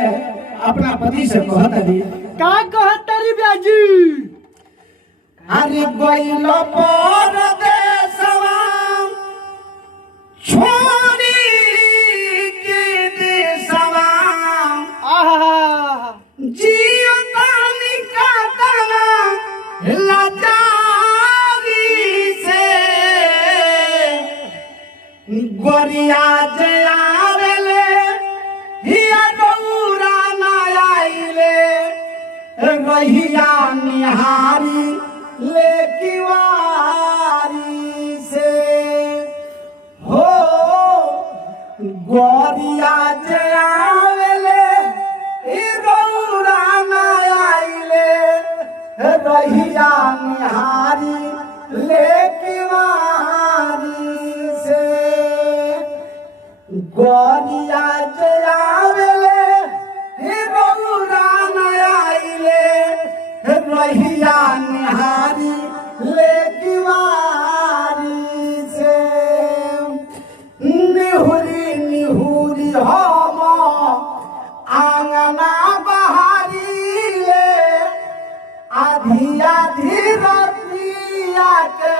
अपना पति से कहतरी का कहतरी ब्याजी अरे गइल परदेसवा छोड़ी के देसवा आहा जियो तानी का तना लाचारी से गोरिया जे आवेले हिया डोरा ना आइले रहिया निहारी लेकिवारी से हो गोरिया जे आवेले डोरा ना आइले रहिया निहारी लेकिवारी से गोरिया जे आवेले डोरा ना आइले रहिया निहारी लेकिवारी से निहुरी निहुरी हम आंगना बहारी ले आधी आधी रतिया के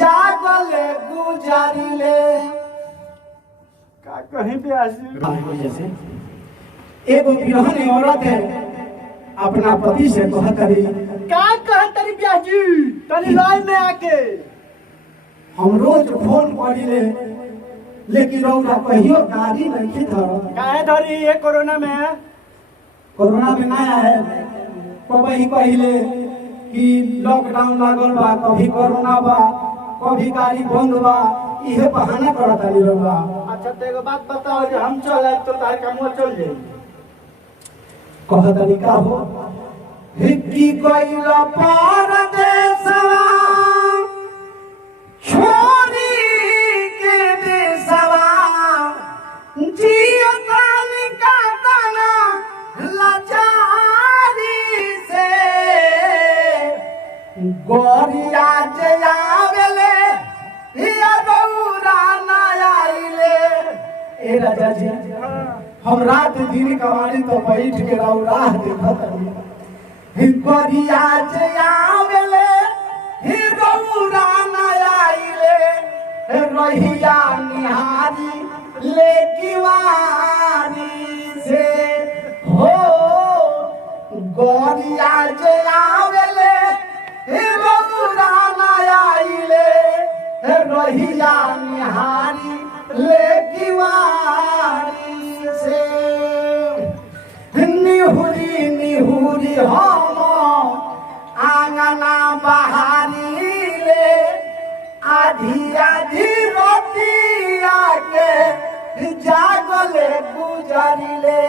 जागले गुजारी ले का कहीं ब्याजी जैसे एगो बिरहन औरत है अपना पति से कहतरी का कहतरी ब्याजी तनी लाइन में आके हम रोज फोन करिले लेकिन रौना कहियो गाड़ी नहीं धर काहे धरी ये कोरोना में ना है कभी कहिले कि लॉकडाउन लागल बा कभी कोरोना बा कभी गाड़ी बंद बा इहे बहाना करताली रौना अच्छा तो एगो बात बताओ जे हम चले तो तार काम चल जाई कहतरी का हो हिक्की गइल परदेसवा छोड़ी के देसवा जियो तानी का तना लाचारी से गोरिया जे आवेले हिया डोरा ना आइले ए राजा जी हम रात दिन कवाड़ी तो बैठ के रहू राह देखत रही गोरिया जे आवेले डोरा ना आइले रहिया निहारी लेकिवारी से हो गोरिया जे आवेले डोरा ना आइले रहिया निहारी लेकिवारी से निहुरी निहुरी हम आंगना बहारी ले आधी आधी रतिया के जागले गुजारी ले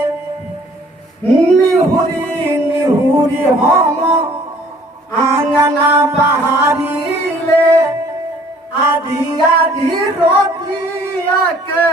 निहुरी निहुरी हम आंगना बहारी ले आधी आधी रतिया के